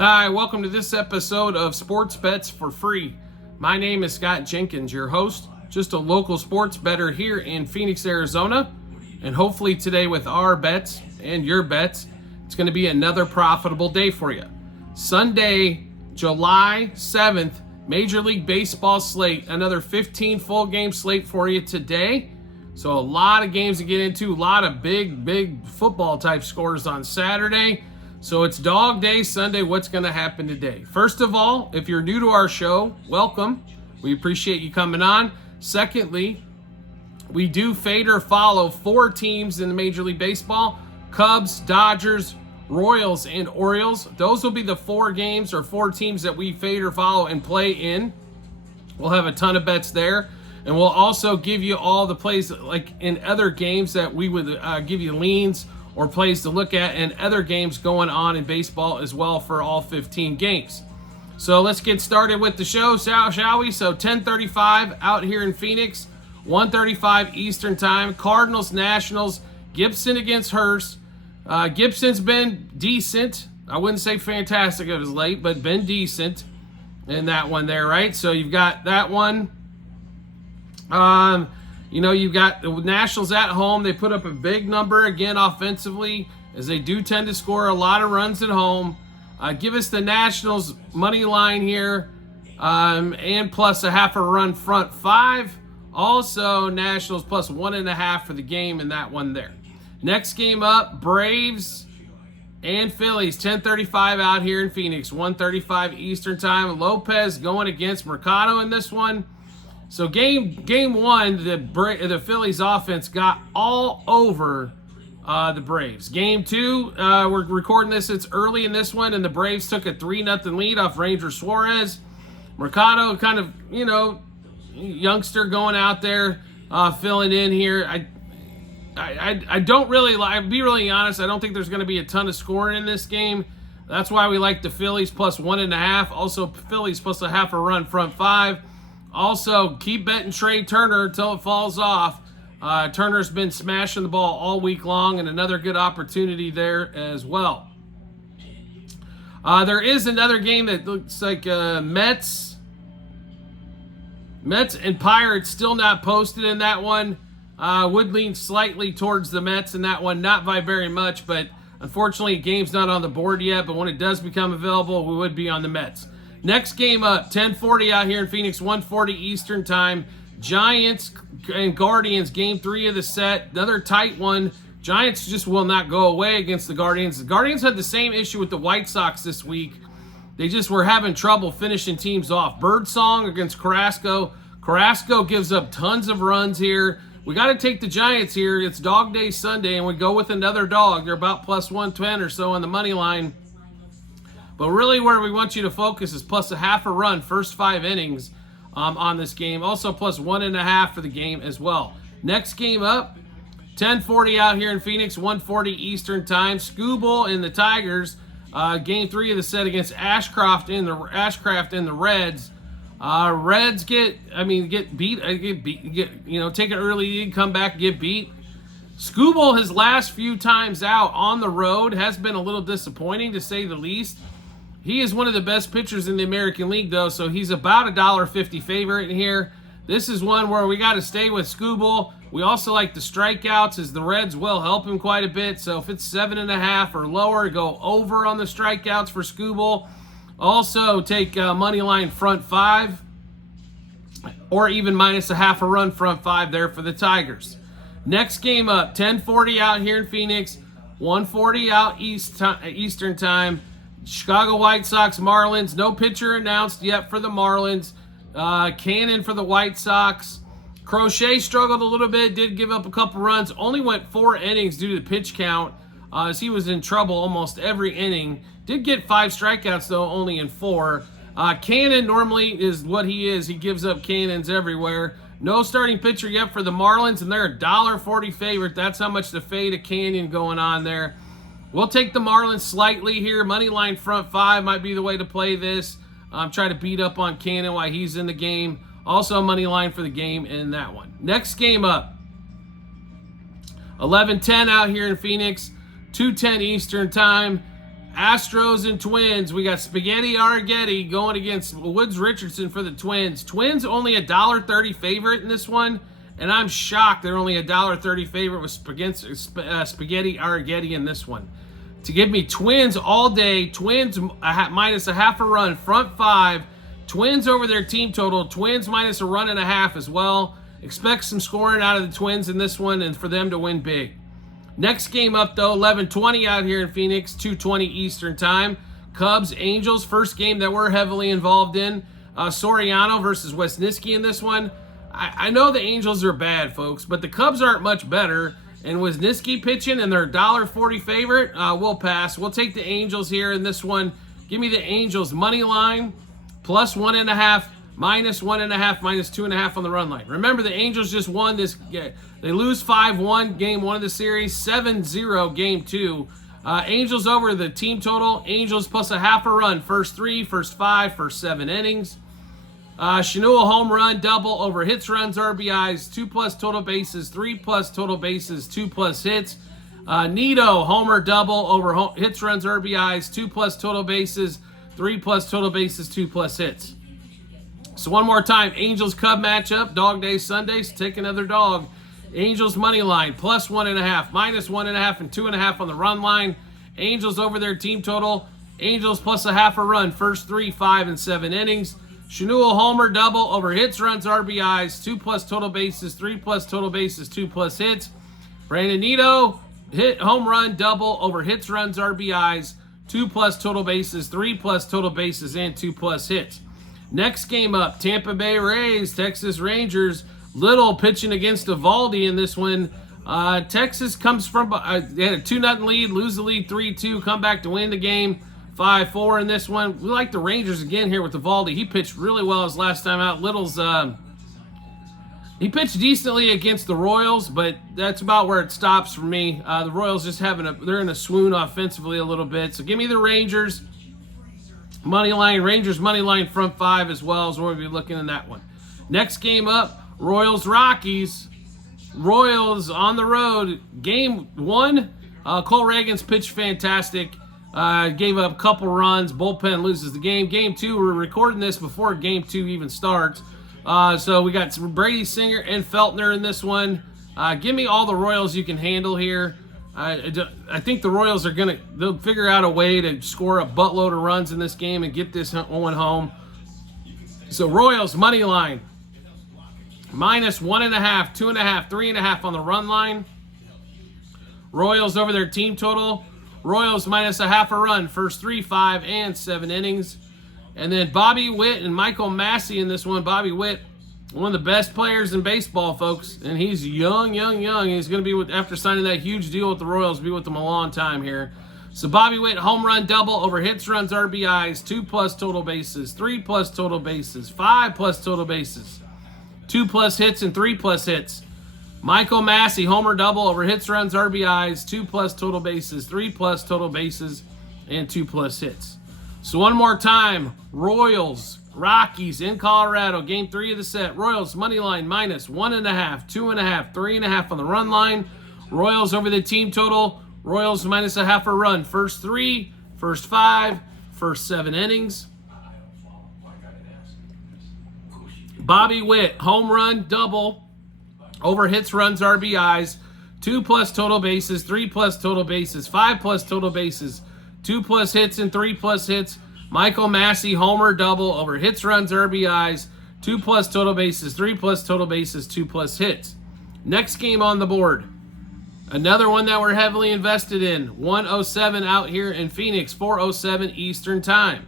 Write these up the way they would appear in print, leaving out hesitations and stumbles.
Hi, welcome to this episode of Sports Bets for Free. My name is Scott Jenkins, your host, just a local sports bettor here in Phoenix, Arizona. And hopefully today with our bets and your bets, it's going to be another profitable day for you. Sunday, July 7th, Major League Baseball slate, another 15 full game slate for you today. So a lot of games to get into, a lot of big football type scores on Saturday. So it's dog day Sunday. What's going to happen today? First of all, if you're new to our show, welcome. We appreciate you coming on. Secondly, we do fade or follow 4 teams in the Major League Baseball: Cubs, Dodgers, Royals, and Orioles. Those will be the 4 games or 4 teams that we fade or follow and play in. We'll have a ton of bets there. And we'll also give you all the plays like in other games that we would give you leans or plays to look at, and other games going on in baseball as well for all 15 games. So let's get started with the show, shall we? So 10:35 out here in Phoenix, 1:35 Eastern time. Cardinals, Nationals, Gibson against Hurst. Gibson's been decent. I wouldn't say fantastic of his late, but been decent in that one there, right? So you've got that one. You've got the Nationals at home. They put up a big number again offensively, as they do tend to score a lot of runs at home. Give us the Nationals money line here, and plus a half a run front 5. Also, Nationals plus 1.5 for the game in that one there. Next game up, Braves and Phillies, 10:35 out here in Phoenix, 1:35 Eastern time. Lopez going against Mercado in this one. So game one, the Phillies offense got all over the Braves. Game 2, we're recording this, it's early in this one, and the Braves took a 3-0 lead off Ranger Suarez. Mercado kind of, youngster going out there, filling in here. I don't really like, be really honest, I don't think there's going to be a ton of scoring in this game. That's why we like the Phillies plus 1.5. Also, Phillies plus a half a run front 5. Also, keep betting Trey Turner until it falls off. Turner's been smashing the ball all week long, and another good opportunity there as well. There is another game that looks like Mets and Pirates still not posted in that one. Would lean slightly towards the Mets in that one, not by very much, but unfortunately, a game's not on the board yet, but when it does become available, we would be on the Mets. Next game up, 10:40 out here in Phoenix, 1:40 Eastern time. Giants and Guardians, game 3 of the set. Another tight one. Giants just will not go away against the Guardians. The Guardians had the same issue with the White Sox this week. They just were having trouble finishing teams off. Birdsong against Carrasco. Carrasco gives up tons of runs here. We got to take the Giants here. It's Dog Day Sunday, and we go with another dog. They're about plus 110 or so on the money line. But really where we want you to focus is plus a half a run, first 5 innings on this game. Also plus 1.5 for the game as well. Next game up, 10:40 out here in Phoenix, 1:40 Eastern time. Skubal and the Tigers, game 3 of the set against Ashcraft and the Reds. Reds get beat, take an early lead, come back, get beat. Skubal, his last few times out on the road, has been a little disappointing to say the least. He is one of the best pitchers in the American League, though, so he's about a $1.50 favorite in here. This is one where we got to stay with Skubal. We also like the strikeouts, as the Reds will help him quite a bit. So if it's 7.5 or lower, go over on the strikeouts for Skubal. Also take money line front 5, or even minus a half a run front 5 there for the Tigers. Next game up, 10:40 out here in Phoenix, 1:40 out Eastern time. Chicago White Sox, Marlins. No pitcher announced yet for the Marlins. Cannon for the White Sox. Crochet struggled a little bit, did give up a couple runs. Only went 4 innings due to the pitch count, as he was in trouble almost every inning. Did get 5 strikeouts, though, only in 4. Cannon normally is what he is. He gives up cannons everywhere. No starting pitcher yet for the Marlins, and they're a $1.40 favorite. That's how much the fade of Canyon going on there. We'll take the Marlins slightly here. Money line front 5 might be the way to play this. Try to beat up on Cannon while he's in the game. Also money line for the game in that one. Next game up, 11:10 out here in Phoenix, 2:10 Eastern time. Astros and Twins. We got Spaghetti Argetty going against Woods Richardson for the Twins. Twins only a $1.30 favorite in this one, and I'm shocked they're only a $1.30 favorite with Spaghetti Argetty in this one. To give me Twins all day, Twins minus a half a run, front five. Twins over their team total. Twins minus a run and a half as well. Expect some scoring out of the Twins in this one and for them to win big. Next game up, though, 11:20 out here in Phoenix, 2:20 Eastern Time. Cubs, Angels, first game that we're heavily involved in. Soriano versus Wesniewski in this one. I know the Angels are bad, folks, but the Cubs aren't much better. And Wesniewski pitching and their $1.40 favorite, we'll pass. We'll take the Angels here in this one. Give me the Angels money line, plus 1.5, minus 1.5, minus 2.5 on the run line. Remember, the Angels just won this. They lose 5-1 game one of the series, 7-0 game two. Angels over the team total. Angels plus a half a run. First 3, first 5, first 7 innings. Chenua home run, double over hits, runs, RBIs, 2+ total bases, 3+ total bases, 2+ hits. Nito homer, double over hits, runs, RBIs, 2+ total bases, 3+ total bases, 2+ hits. So one more time, Angels Cub matchup, dog day Sunday, so take another dog. Angels money line, plus 1.5, minus 1.5, and 2.5 on the run line. Angels over their team total. Angels plus a half a run, first 3, 5, and 7 innings. Chenua homer, double over hits, runs, RBIs, 2+ total bases, 3+ total bases, 2+ hits. Brandon Nito hit home run, double over hits, runs, RBIs, 2+ total bases, 3+ total bases, and 2+ hits. Next game up, Tampa Bay Rays, Texas Rangers. Little pitching against Eovaldi in this one. Texas comes from, they had a 2-0 lead, lose the lead 3-2, come back to win the game 5-4 in this one. We like the Rangers again here with Eovaldi. He pitched really well his last time out. Little's, he pitched decently against the Royals, but that's about where it stops for me. The Royals just they're in a swoon offensively a little bit. So give me the Rangers money line. Rangers money line front 5 as well as we'll be looking in that one. Next game up, Royals Rockies. Royals on the road. Game 1, Cole Reagans pitched fantastic. Gave up a couple runs. Bullpen loses the game. Game 2, we're recording this before Game 2 even starts. So we got Brady Singer and Feltner in this one. Give me all the Royals you can handle here. I think the Royals they'll figure out a way to score a buttload of runs in this game and get this one home. So Royals money line, minus 1.5, 2.5, 3.5 on the run line. Royals over their team total. Royals minus a half a run, first 3, 5, and 7 innings. And then Bobby Witt and Michael Massey in this one. Bobby Witt, one of the best players in baseball, folks. And he's young. He's going to be after signing that huge deal with the Royals, be with them a long time here. So Bobby Witt, home run, double over hits, runs, RBIs, 2+ total bases, 3+ total bases, 5+ total bases, 2+ hits, and 3+ hits. Michael Massey, homer, double over hits, runs, RBIs, 2+ total bases, 3+ total bases, and 2+ hits. So one more time, Royals, Rockies in Colorado, game 3 of the set. Royals money line minus 1.5, 2.5, 3.5 on the run line. Royals over the team total. Royals minus a half a run. First 3, first 5, first 7 innings. Bobby Witt, home run, double over hits, runs, RBIs, 2+ total bases, 3+ total bases, 5+ total bases, 2+ hits, and 3+ hits. Michael Massey, homer, double over hits, runs, RBIs, 2+ total bases, 3+ total bases, 2+ hits. Next game on the board, another one that we're heavily invested in, 1:07 out here in Phoenix, 4:07 Eastern Time.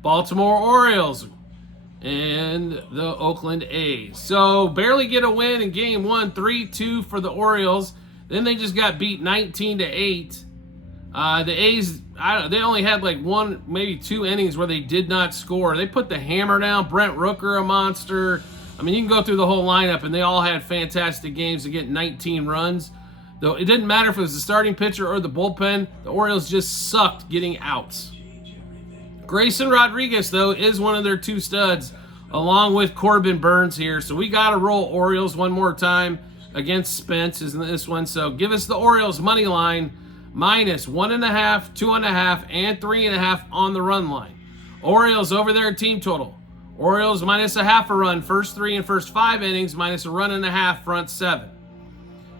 Baltimore Orioles and the Oakland A's. So barely get a win in game 1, 3-2 for the Orioles. Then they just got beat 19-8. The A's, they only had like 1, maybe 2 innings where they did not score. They put the hammer down. Brent Rooker, a monster. I mean, you can go through the whole lineup, and they all had fantastic games to get 19 runs. Though it didn't matter if it was the starting pitcher or the bullpen. The Orioles just sucked getting outs. Grayson Rodriguez, though, is one of their 2 studs, along with Corbin Burns here. So we got to roll Orioles one more time against Spence in this one. So give us the Orioles money line, minus 1.5, 2.5, and 3.5 on the run line. Orioles over their team total. Orioles minus a half a run, first 3 and first 5 innings, minus a run and a half, front 7.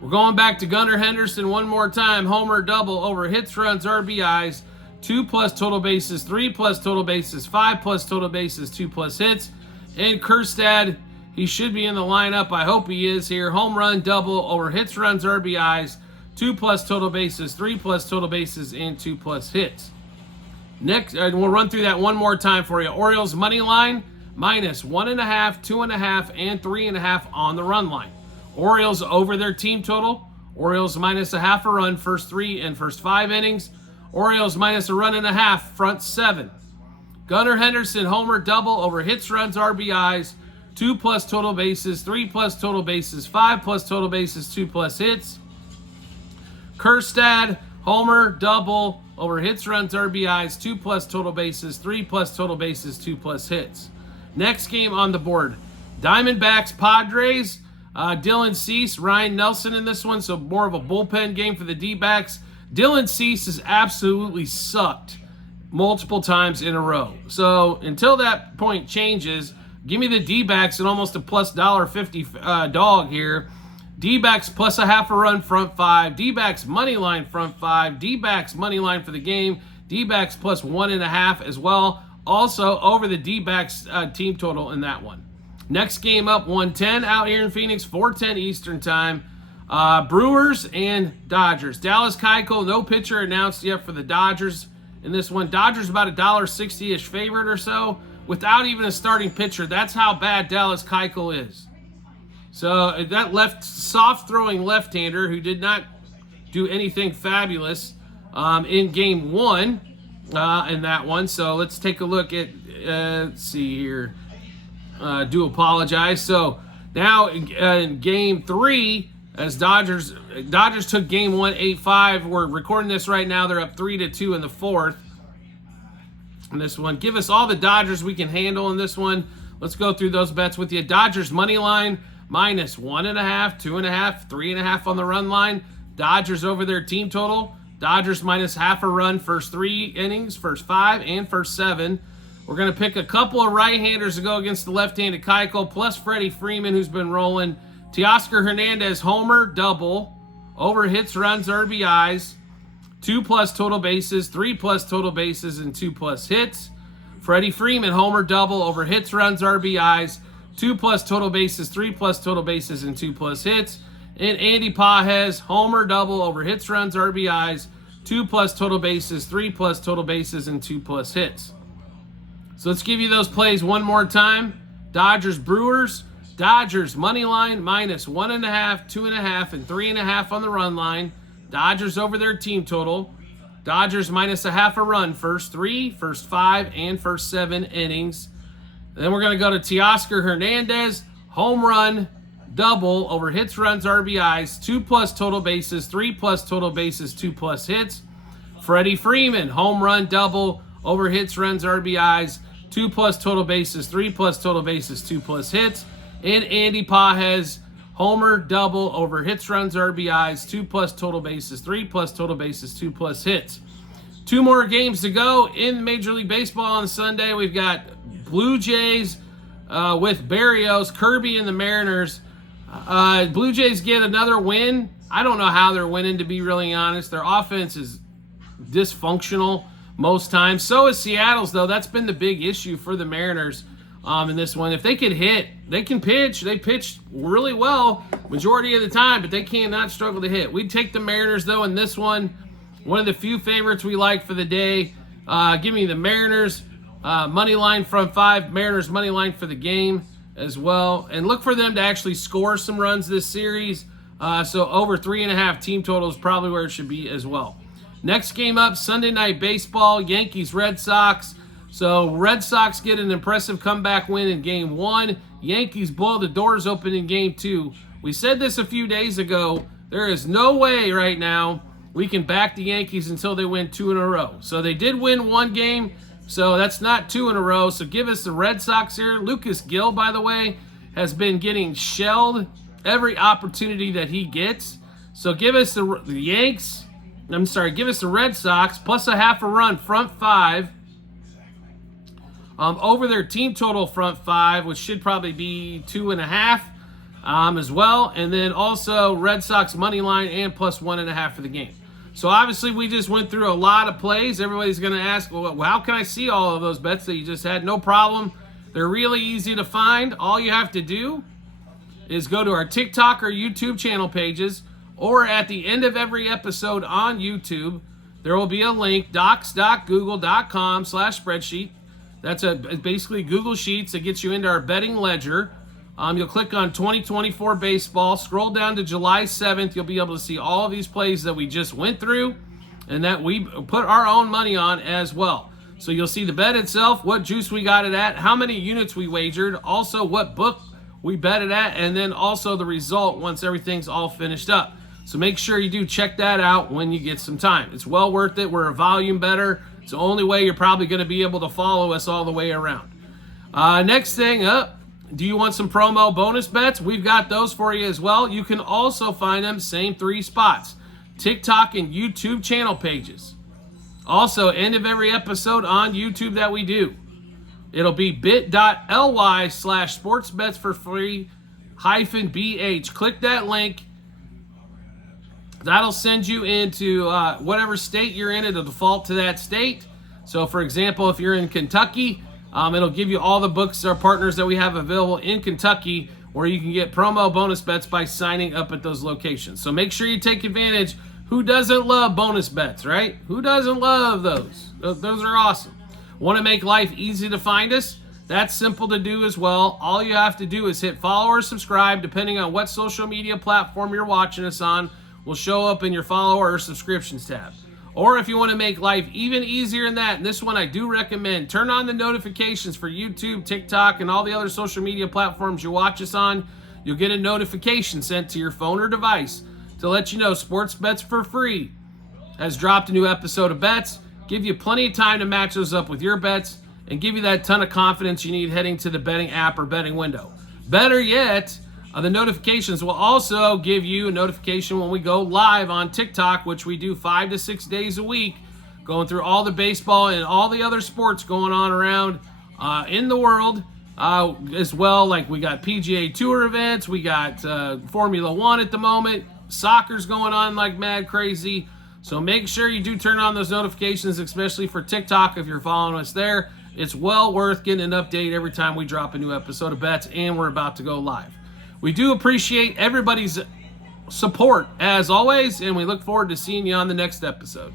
We're going back to Gunnar Henderson one more time. Homer double over hits, runs, RBIs, 2 plus total bases, 3 plus total bases, 5 plus total bases, 2 plus hits. And Kjerstad, he should be in the lineup. I hope he is here. Home run double over hits, runs, RBIs, 2 plus total bases, 3 plus total bases, and 2 plus hits. Next, we'll run through that one more time for you. Orioles money line, minus 1.5, 2.5, and 3.5 on the run line. Orioles over their team total. Orioles minus a half a run, first 3 and first 5 innings. Orioles minus a run and a half, front 7. Gunnar Henderson, homer double over hits, runs, RBIs, 2 plus total bases, 3 plus total bases, 5 plus total bases, 2 plus hits. Kjerstad, homer double over hits, runs, RBIs, 2 plus total bases, 3 plus total bases, 2 plus hits. Next game on the board, Diamondbacks, Padres. Dylan Cease, Ryan Nelson in this one, so more of a bullpen game for the D-backs. Dylan Cease has absolutely sucked multiple times in a row. So until that point changes, give me the D-backs at almost a plus $1.50 dog here. D-backs plus a half a run, front 5. D-backs money line, front 5. D-backs money line for the game. D-backs plus 1.5 as well. Also over the D-backs team total in that one. Next game up, 110 out here in Phoenix, 4:10 Eastern time. Brewers and Dodgers. Dallas Keuchel, no pitcher announced yet for the Dodgers in this one. Dodgers about a $1.60-ish favorite or so without even a starting pitcher. That's how bad Dallas Keuchel is. So that soft-throwing left-hander who did not do anything fabulous in game 1 in that one. So let's take a look at, let's see here. Do apologize. So now in game 3, as Dodgers took game 1 8-5. We're recording this right now. They're up 3-2 in the 4th. In this one, give us all the Dodgers we can handle in this one. Let's go through those bets with you. Dodgers money line minus 1.5, 2.5, 3.5 on the run line. Dodgers over their team total. Dodgers minus half a run, first 3 innings, first 5, and first 7. We're going to pick a couple of right-handers to go against the left-handed Keuchel, plus Freddie Freeman, who's been rolling. Teoscar Hernandez, homer, double, over hits, runs, RBIs, 2 plus total bases, 3 plus total bases, and 2 plus hits. Freddie Freeman, homer, double, over hits, runs, RBIs, 2 plus total bases, 3 plus total bases, and 2 plus hits. And Andy Pages, homer, double, over hits, runs, RBIs, 2 plus total bases, 3 plus total bases, and 2 plus hits. So let's give you those plays one more time. Dodgers, Brewers. Dodgers money line minus 1.5, 2.5, and 3.5 on the run line. Dodgers over their team total. Dodgers minus a half a run, first 3, first 5, and first 7 innings. Then we're going to go to Teoscar Hernandez, home run, double over hits, runs, RBIs, 2 plus total bases, 3 plus total bases, 2 plus hits. Freddie Freeman, home run, double over hits, runs, RBIs, 2 plus total bases, 3 plus total bases, 2 plus hits. And Andy Pages, homer, double over hits, runs, RBIs, 2 plus total bases, 3 plus total bases, 2 plus hits. 2 more games to go in Major League Baseball on Sunday. We've got Blue Jays with Barrios, Kirby, and the Mariners. Blue Jays get another win. I don't know how they're winning, to be really honest. Their offense is dysfunctional most times. So is Seattle's, though. That's been the big issue for the Mariners in this one. If they can hit, they can pitch. They pitched really well majority of the time, but they cannot struggle to hit. We'd take the Mariners, though, in this one. One of the few favorites we like for the day. Give me the Mariners money line front 5. Mariners money line for the game as well. And look for them to actually score some runs this series. So over 3.5 team total is probably where it should be as well. Next game up, Sunday Night Baseball, Yankees, Red Sox. So Red Sox get an impressive comeback win in Game 1. Yankees blow the doors open in Game 2. We said this a few days ago. There is no way right now we can back the Yankees until they win 2 in a row. So they did win 1 game, so that's not 2 in a row. So give us the Red Sox here. Lucas Gill, by the way, has been getting shelled every opportunity that he gets. So give us the Yanks I'm sorry, give us the Red Sox plus a half a run, front five. Over their team total front five, which should probably be 2.5 as well. And then also Red Sox money line and plus 1.5 for the game. So obviously we just went through a lot of plays. Everybody's going to ask, well, how can I see all of those bets that you just had? No problem. They're really easy to find. All you have to do is go to our TikTok or YouTube channel pages, or at the end of every episode on YouTube, there will be a link, docs.google.com/spreadsheet. That's basically Google Sheets that gets you into our betting ledger. You'll click on 2024 baseball, scroll down to July 7th. You'll be able to see all of these plays that we just went through and that we put our own money on as well. So you'll see the bet itself, what juice we got it at, how many units we wagered, also what book we bet it at, and then also the result once everything's all finished up. So make sure you do check that out when you get some time. It's well worth it. We're a volume better. It's the only way you're probably going to be able to follow us all the way around. Next thing up, do you want some promo bonus bets? We've got those for you as well. You can also find them, same 3 spots, TikTok and YouTube channel pages. Also, end of every episode on YouTube that we do, it'll be bit.ly/sportsbetsforfree-bh. Click that link. That'll send you into whatever state you're in. It'll default to that state. So, for example, if you're in Kentucky, it'll give you all the books, our partners that we have available in Kentucky, where you can get promo bonus bets by signing up at those locations. So make sure you take advantage. Who doesn't love bonus bets, right? Who doesn't love those? Those are awesome. Want to make life easy to find us? That's simple to do as well. All you have to do is hit follow or subscribe, depending on what social media platform you're watching us on. Will show up in your follower or subscriptions tab. Or if you want to make life even easier than that, and this one I do recommend, turn on the notifications for YouTube, TikTok, and all the other social media platforms you watch us on. You'll get a notification sent to your phone or device to let you know Sports Bets for Free has dropped a new episode of bets, give you plenty of time to match those up with your bets, and give you that ton of confidence you need heading to the betting app or betting window. Better yet, the notifications will also give you a notification when we go live on TikTok, which we do 5 to 6 days a week, going through all the baseball and all the other sports going on around in the world as well. Like we got PGA Tour events, we got Formula One at the moment, soccer's going on like mad crazy. So make sure you do turn on those notifications, especially for TikTok if you're following us there. It's well worth getting an update every time we drop a new episode of bets, and we're about to go live. We do appreciate everybody's support as always, and we look forward to seeing you on the next episode.